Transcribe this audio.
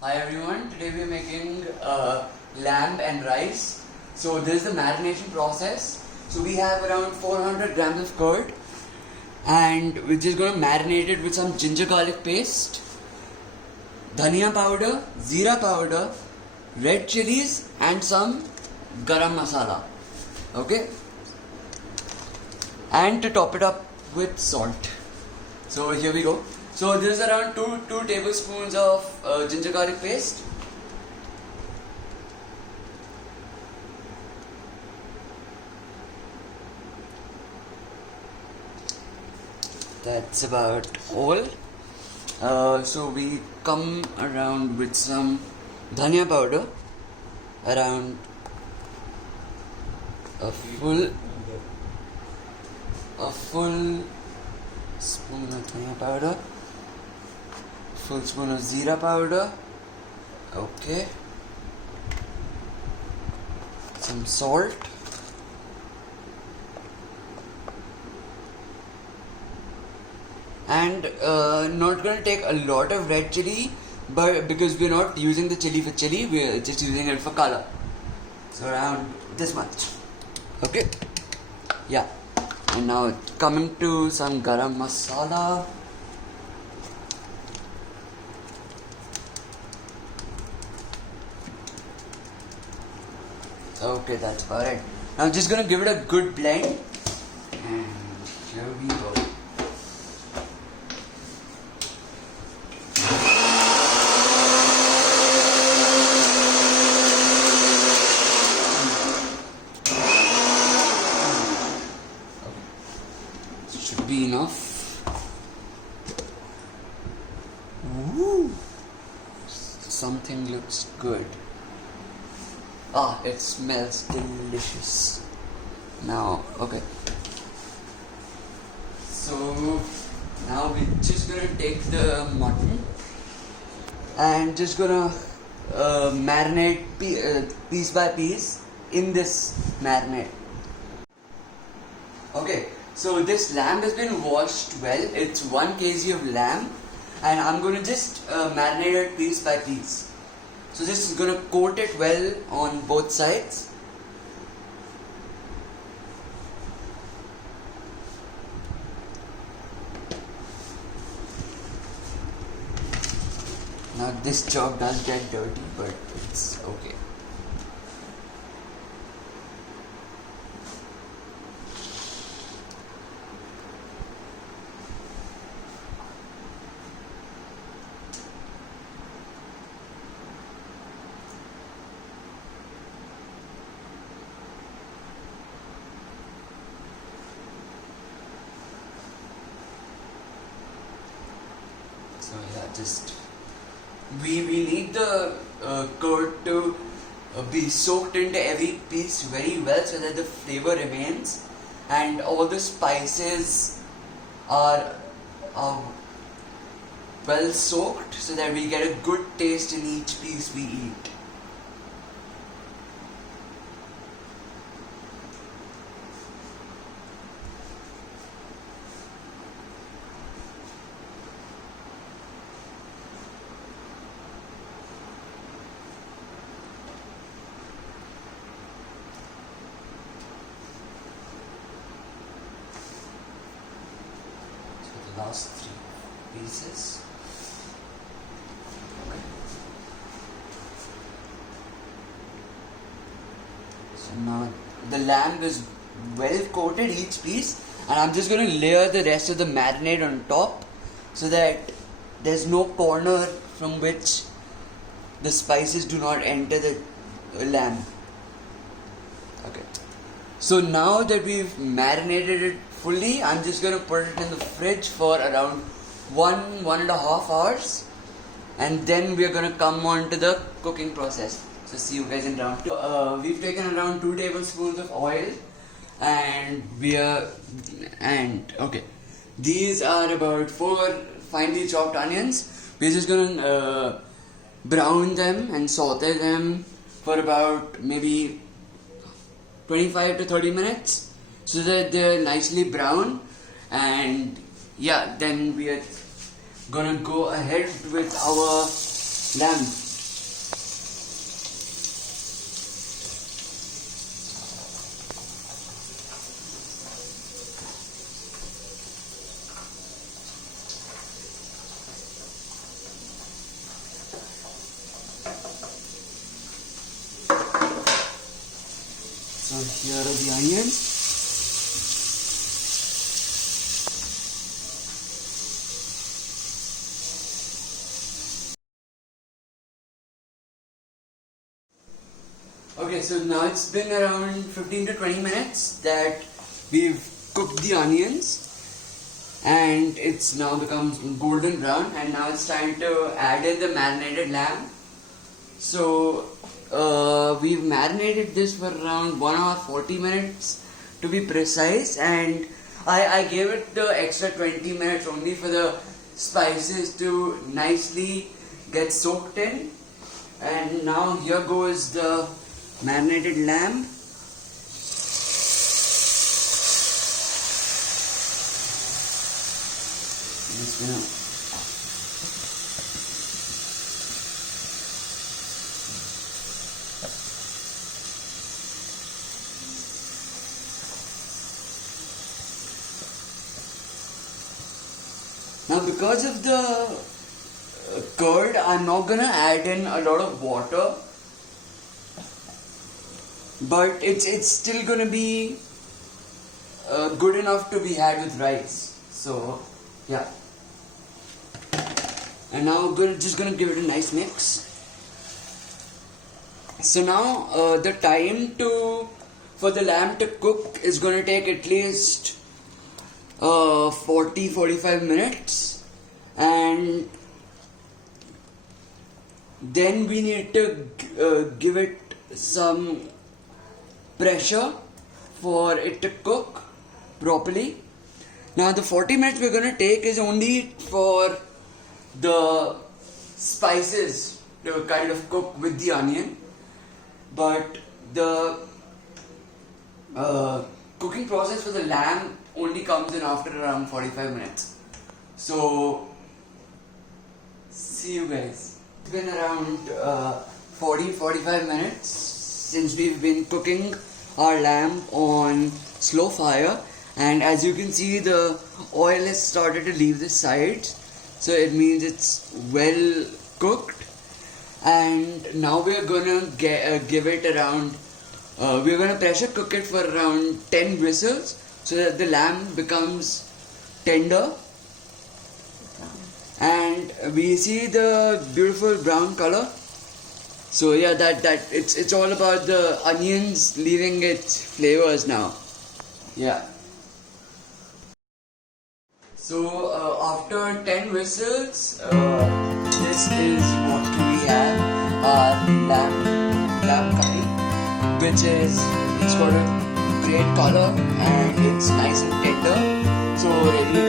Hi everyone, today we are making lamb and rice. So this is the marination process. So we have around 400 grams of curd and we're just going to marinate it with some ginger garlic paste, dhania powder, zeera powder, red chilies and some garam masala. Okay? And to top it up with salt. So here we go. So this is around 2 tablespoons of ginger garlic paste. That's about all. So we come around with some dhania powder, around a full spoon of dhania powder, full spoon of zeera powder, okay, some salt, and not going to take a lot of red chili, but because we're not using the chili for chili, we're just using it for color. So around this much, okay, yeah. And now coming to some garam masala. Okay, that's about it. Now I'm just gonna give it a good blend. And here we go. Should be enough. Ooh, something looks good. Ah, it smells delicious. Now, okay. So now we're just gonna take the mutton and just gonna marinate piece by piece in this marinade. Okay. So this lamb has been washed well. It's 1 kg of lamb and I'm going to just marinate it piece by piece. So just going to coat it well on both sides. Now this job does get dirty, but it's okay. So yeah, just we need the curd to be soaked into every piece very well so that the flavor remains and all the spices are well soaked so that we get a good taste in each piece we eat. Last 3 pieces. Okay. So now the lamb is well coated each piece and I'm just going to layer the rest of the marinade on top so that there's no corner from which the spices do not enter the lamb. Okay. So now that we've marinated it fully, I'm just going to put it in the fridge for around 1.5 hours and then we're going to come on to the cooking process. So see you guys in round 2. We've taken around 2 tablespoons of oil and okay, these are about 4 finely chopped onions. We're just going to brown them and saute them for about maybe 25 to 30 minutes so that they're nicely brown, and yeah, then we are gonna go ahead with our lamb. So here are the onions. Okay, so now it's been around 15 to 20 minutes that we've cooked the onions, and it's now become golden brown, and now it's time to add in the marinated lamb. So we've marinated this for around 1 hour 40 minutes to be precise, and I gave it the extra 20 minutes only for the spices to nicely get soaked in. And now here goes the marinated lamb. Now because of the curd, I'm not gonna add in a lot of water, but it's still gonna be good enough to be had with rice. So yeah, and now just gonna give it a nice mix. So now the time for the lamb to cook is gonna take at least 40-45 minutes, and then we need to give it some pressure for it to cook properly. Now the 40 minutes we're going to take is only for the spices to kind of cook with the onion, but the cooking process for the lamb only comes in after around 45 minutes. So see you guys. It's been around 40-45 minutes since we've been cooking our lamb on slow fire, and as you can see the oil has started to leave the sides, so it means it's well cooked. And now we're gonna give it around we're gonna pressure cook it for around 10 whistles so that the lamb becomes tender, and we see the beautiful brown color. So yeah, that it's all about the onions leaving its flavors now. Yeah. So after 10 whistles, this is what we have: our lamb curry, which it's got a great color and it's nice and tender. So ready